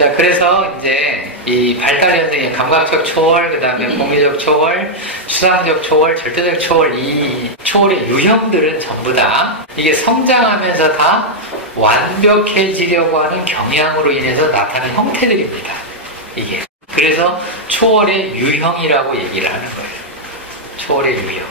자, 그래서 이제 이 발달 현상의 감각적 초월, 그 다음에 공유적 초월, 수상적 초월, 절대적 초월, 이 초월의 유형들은 전부 다 이게 성장하면서 다 완벽해지려고 하는 경향으로 인해서 나타나는 형태들입니다. 이게. 그래서 초월의 유형이라고 얘기를 하는 거예요. 초월의 유형.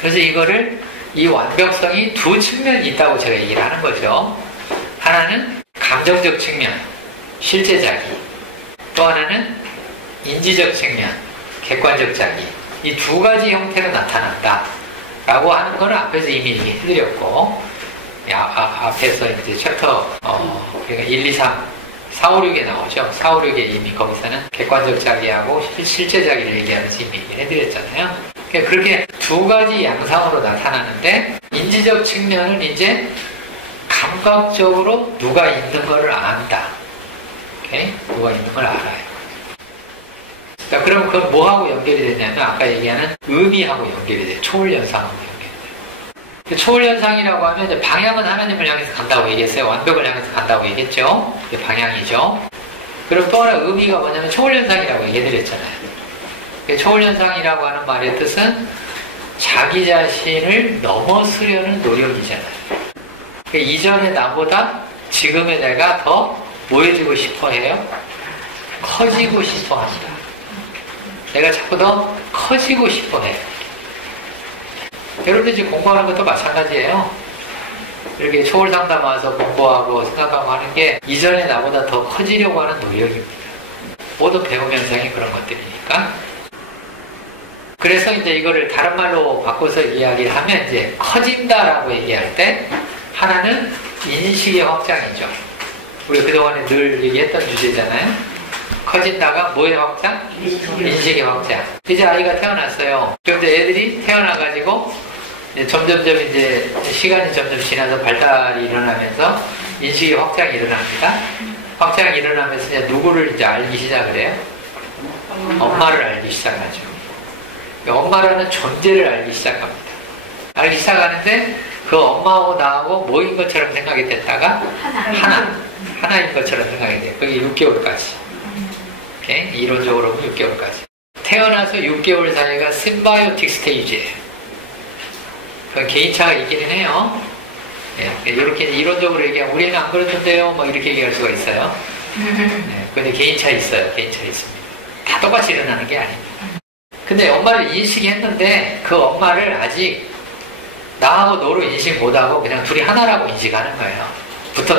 그래서 이거를 이 완벽성이 두 측면이 있다고 제가 얘기를 하는 거죠. 하나는 감정적 측면, 실제 자기. 또 하나는 인지적 측면, 객관적 자기. 이 두 가지 형태로 나타난다. 라고 하는 거는 앞에서 이미 얘기해드렸고, 앞에서 이제 챕터, 그러니까 1, 2, 3, 4, 5, 6에 나오죠. 4, 5, 6에 이미 거기서는 객관적 자기하고 실제 자기를 얘기하면서 이미 얘기해드렸잖아요. 그렇게 두 가지 양상으로 나타나는데, 인지적 측면은 이제 감각적으로 누가 있는 것을 안다. 오케이? 누가 있는 걸 알아요. 자, 그럼 그건 뭐하고 연결이 되냐면 아까 얘기하는 의미하고 연결이 돼요. 초월현상하고 연결이 돼요. 초월현상이라고 하면 이제 방향은 하나님을 향해서 간다고 얘기했어요. 완벽을 향해서 간다고 얘기했죠. 이게 방향이죠. 그럼 또 하나 의미가 뭐냐면 초월현상이라고 얘기해드렸잖아요. 초월현상이라고 하는 말의 뜻은 자기 자신을 넘어서려는 노력이잖아요. 이전의 나보다 지금의 내가 더 뭐 해주고 싶어 해요? 커지고 싶어 합니다. 내가 자꾸 더 커지고 싶어 해요. 여러분들 지금 공부하는 것도 마찬가지예요. 이렇게 초월 상담 와서 공부하고 생각하고 하는 게 이전의 나보다 더 커지려고 하는 노력입니다. 모든 배움 현상이 그런 것들이니까. 그래서 이제 이거를 다른 말로 바꿔서 이야기를 하면 이제 커진다라고 얘기할 때 하나는 인식의 확장이죠. 우리가 그동안에 늘 얘기했던 주제잖아요. 커진다가 뭐의 확장? 인식의 확장. 이제 아이가 태어났어요. 그럼 이제 애들이 태어나가지고 이제 점점점 이제 시간이 점점 지나서 발달이 일어나면서 인식의 확장이 일어납니다. 확장이 일어나면서 이제 누구를 이제 알기 시작을 해요? 엄마를 알기 시작하죠. 엄마라는 존재를 알기 시작합니다. 알기 시작하는데 그 엄마하고 나하고 뭐인 것처럼 생각이 됐다가 하나인 것처럼 생각이 돼요. 그게 6개월까지. 오케이? 이론적으로 보면 6개월까지. 태어나서 6개월 사이가 심바이오틱 스테이지예요. 그건 개인차가 있기는 해요. 네, 이렇게 이론적으로 얘기하면 우리는 안 그렇던데요. 뭐 이렇게 얘기할 수가 있어요. 네, 근데 개인차 있어요. 개인차 있습니다. 다 똑같이 일어나는 게 아닙니다. 근데 엄마를 인식했는데 그 엄마를 아직 나하고 너로 인식 못하고 그냥 둘이 하나라고 인식하는 거예요.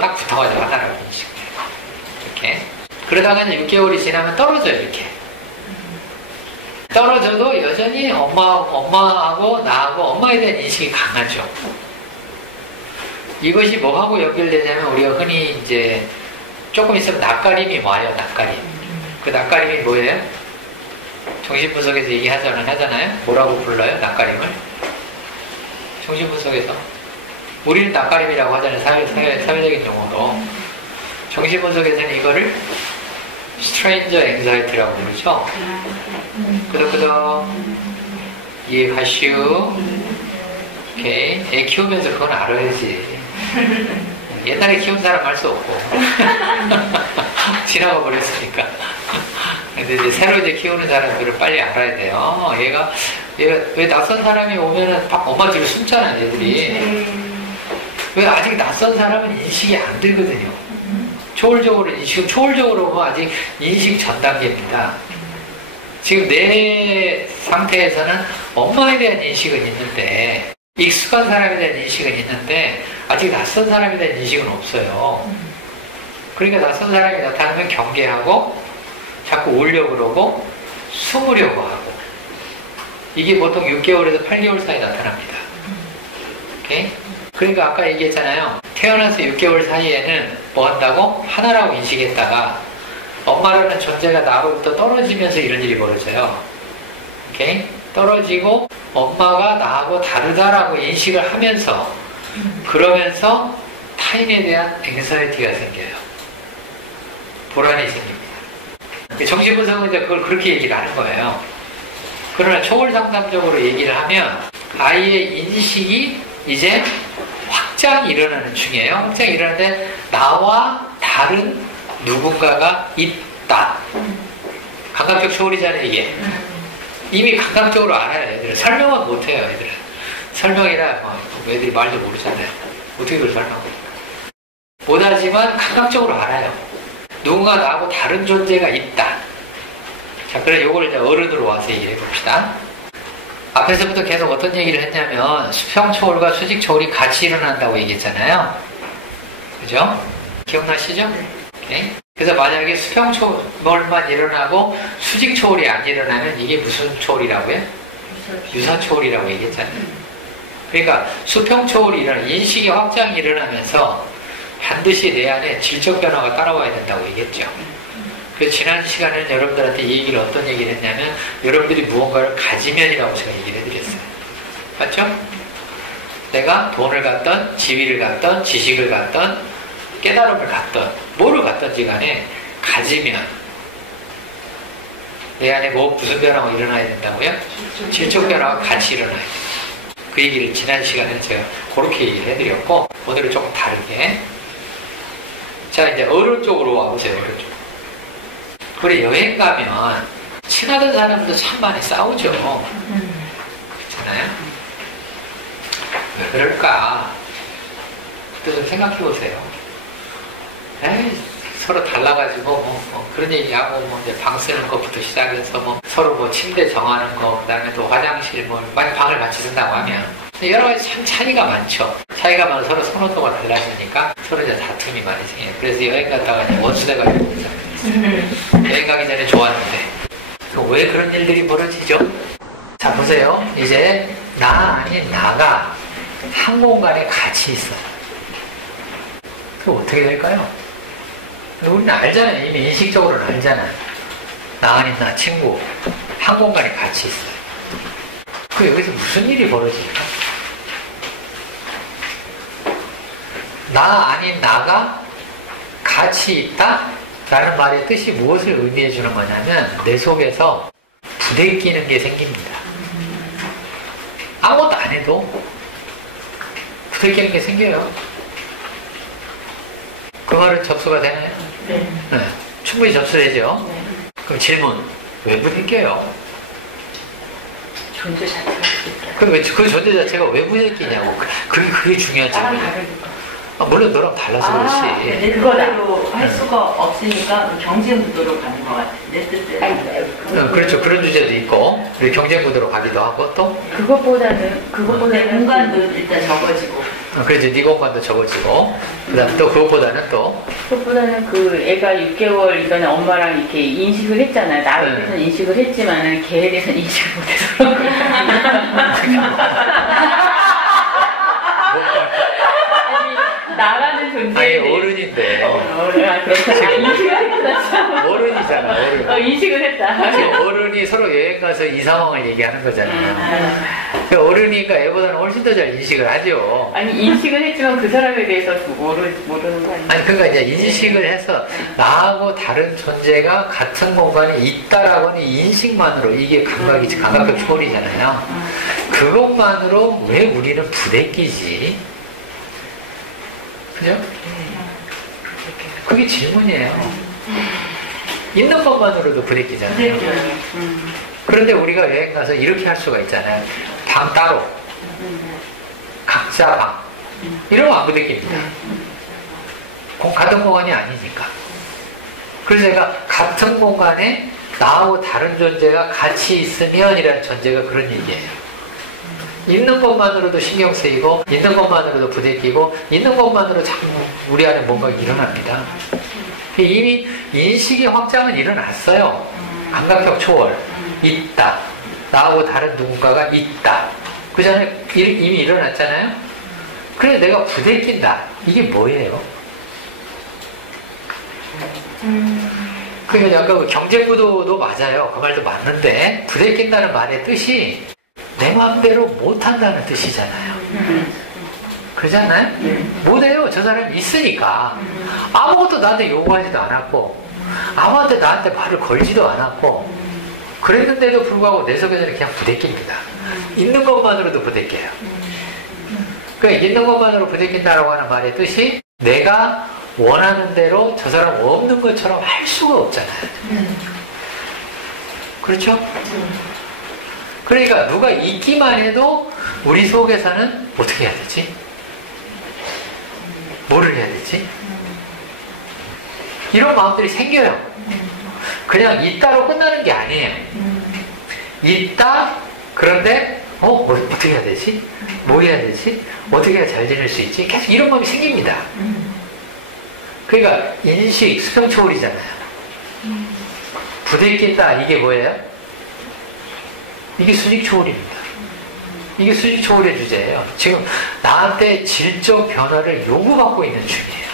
딱 붙어가지고 하나라고 인식해요. 이렇게. 그러다가 이제 6개월이 지나면 떨어져요, 이렇게. 떨어져도 여전히 엄마하고 나하고 엄마에 대한 인식이 강하죠. 이것이 뭐하고 연결되냐면 우리가 흔히 이제 조금 있으면 낯가림이 와요, 낯가림. 그 낯가림이 뭐예요? 정신분석에서 얘기하잖아요. 뭐라고 불러요? 낯가림을? 정신분석에서. 우리는 낯가림이라고 하잖아요. 사회적인 용어로. 정신분석에서는 이거를 stranger anxiety라고 부르죠. 끄덕끄덕 이해하시오. 오케이. 애 키우면서 그건 알아야지. 옛날에 키운 사람 할 수 없고 지나가 버렸으니까. 근데 이제 새로 이제 키우는 사람들을 빨리 알아야 돼요. 얘가 왜 낯선 사람이 오면은 엄마 뒤로 숨잖아요, 얘들이. 왜 아직 낯선 사람은 인식이 안 들거든요. 초월적으로 아직 인식 전 단계입니다. 지금 내 상태에서는 엄마에 대한 인식은 있는데, 익숙한 사람에 대한 인식은 있는데, 아직 낯선 사람에 대한 인식은 없어요. 그러니까 낯선 사람이 나타나면 경계하고, 자꾸 오려고 그러고, 숨으려고 하고. 이게 보통 6개월에서 8개월 사이에 나타납니다. 오케이? 그러니까 아까 얘기했잖아요. 태어나서 6개월 사이에는 뭐 한다고? 하나라고 인식했다가 엄마라는 존재가 나로부터 떨어지면서 이런 일이 벌어져요. 오케이? 떨어지고 엄마가 나하고 다르다라고 인식을 하면서 그러면서 타인에 대한 앵사이티가 생겨요. 불안이 생깁니다. 정신분석은 이제 그걸 그렇게 얘기를 하는 거예요. 그러나 초월상담적으로 얘기를 하면 아이의 인식이 이제 확장이 일어나는 중이에요. 확장이 일어나는데 나와 다른 누군가가 있다. 감각적 초월이잖아요, 이게. 이미 감각적으로 알아요, 애들은. 설명은 못해요, 애들은. 설명이라 애들이 말도 모르잖아요. 어떻게 그걸 설명해요? 못하지만 감각적으로 알아요. 누군가 나하고 다른 존재가 있다. 자, 그래 요걸 이제 어른으로 와서 얘기해 봅시다. 앞에서부터 계속 어떤 얘기를 했냐면 수평초월과 수직초월이 같이 일어난다고 얘기했잖아요. 그죠? 기억나시죠? 오케이. 그래서 만약에 수평초월만 일어나고 수직초월이 안 일어나면 이게 무슨 초월이라고요? 유사초월이라고 얘기했잖아요. 그러니까 수평초월이 인식의 확장이 일어나면서 반드시 내 안에 질적 변화가 따라와야 된다고 얘기했죠. 그래서 지난 시간에는 여러분들한테 이 얘기를 어떤 얘기를 했냐면 여러분들이 무언가를 가지면이라고 제가 얘기를 해드렸어요. 맞죠? 내가 돈을 갖던 지위를 갖던 지식을 갖던 깨달음을 갖던 뭐를 갖던지 간에 가지면 내 안에 무슨 변화가 일어나야 된다고요? 질적 변화가 같이 일어나야 돼요. 그 얘기를 지난 시간에 제가 그렇게 얘기를 해드렸고 오늘은 조금 다르게. 자, 이제 어른 쪽으로 와보세요. 어른 쪽. 우리 여행 가면 친하던 사람도 참 많이 싸우죠. 그렇잖아요. 왜 그럴까? 그때 좀 생각해 보세요. 에이, 서로 달라가지고 그런 얘기하고 이제 방 쓰는 것부터 시작해서 서로 침대 정하는 거, 그다음에 또 화장실 방을 같이 쓴다고 하면 여러 가지 참 차이가 많죠. 차이가 많아 서로 선호도가 달라지니까 서로 이제 다툼이 많이 생겨요. 그래서 여행 갔다가 이제 원수대가 되고 여행 가기 전에 좋았는데 왜 그런 일들이 벌어지죠? 자, 보세요. 이제 나 아닌 나가 한 공간에 같이 있어요. 그럼 어떻게 될까요? 우리는 알잖아요. 이미 인식적으로는 알잖아요. 나 아닌 나 친구 한 공간에 같이 있어요. 그 여기서 무슨 일이 벌어질까? 나 아닌 나가 같이 있다? 라는 말의 뜻이 무엇을 의미해 주는 거냐면 내 속에서 부대끼는 게 생깁니다. 아무것도 안 해도 부대끼는 게 생겨요. 그 말은 접수가 되나요? 네. 충분히 접수되죠? 네. 그럼 질문, 왜 부대껴요? 존재 자체가 부대껴요. 그 존재 자체가 왜 부대끼냐고. 그게 중요한 질문이에요. 물론 너랑 달라서 그렇지. 내 그거대로 할 수가 없으니까 경쟁 구도로 가는 것 같아. 내 뜻대로. 그렇죠. 그런 주제도 있고, 경쟁 구도로 가기도 하고 또. 그것보다는 내 공간도 일단 적어지고. 그렇지. 네 공간도 적어지고. 그다음 또 그것보다는 그 애가 6개월 이전에 엄마랑 이렇게 인식을 했잖아요. 나에 대해서는 인식을 했지만 걔에 대해서는 인식을 못해서. 나라는 존재에 아니 어른인데 어른이잖아. 어른. 인식을 했다. 지금 어른이 서로 여행 가서 이 상황을 얘기하는 거잖아요. 어른이니까 애보다는 훨씬 더 잘 인식을 하죠. 아니 인식을 했지만 그 사람에 대해서 모르는 거 아니에요? 아니 그러니까 이제 인식을 해서 나하고 다른 존재가 같은 공간에 있다라고 하는 인식만으로 이게 감각적 초월이잖아요. 그것만으로 왜 우리는 부대끼지? 그죠? 그게 질문이에요. 있는 것만으로도 부대끼잖아요. 그런데 우리가 여행 가서 이렇게 할 수가 있잖아요. 방 따로, 각자 방. 이러면 안 부대낍니다. 같은 공간이 아니니까. 그래서 제가 같은 공간에 나하고 다른 존재가 같이 있으면 이라는 전제가 그런 얘기예요. 있는 것만으로도 신경 쓰이고 있는 것만으로도 부대끼고 있는 것만으로 자꾸 우리 안에 뭔가 일어납니다. 이미 인식의 확장은 일어났어요. 감각적 초월 있다. 나하고 다른 누군가가 있다. 그 전에 이미 일어났잖아요. 그래 내가 부대낀다. 이게 뭐예요? 그러니까 아까 경쟁구도도 맞아요. 그 말도 맞는데 부대낀다는 말의 뜻이 내 마음대로 못한다는 뜻이잖아요. 그러잖아요? 못해요. 저 사람이 있으니까. 아무것도 나한테 요구하지도 않았고 아무한테 나한테 말을 걸지도 않았고 그랬는데도 불구하고 내 속에서는 그냥 부대낍니다. 있는 것만으로도 부대껴요. 그러니까 있는 것만으로 부대낀다라고 하는 말의 뜻이 내가 원하는 대로 저 사람 없는 것처럼 할 수가 없잖아요. 그렇죠? 그러니까 누가 있기만 해도 우리 속에서는 어떻게 해야 되지? 뭐를 해야 되지? 이런 마음들이 생겨요. 그냥 있다로 끝나는 게 아니에요. 있다, 그런데 어떻게 해야 되지? 뭐 해야 되지? 어떻게 해야 잘 지낼 수 있지? 계속 이런 마음이 생깁니다. 그러니까 인식, 수평초월이잖아요. 부대낀다, 이게 뭐예요? 이게 수직초월입니다. 이게 수직초월의 주제예요. 지금 나한테 질적 변화를 요구받고 있는 중이에요.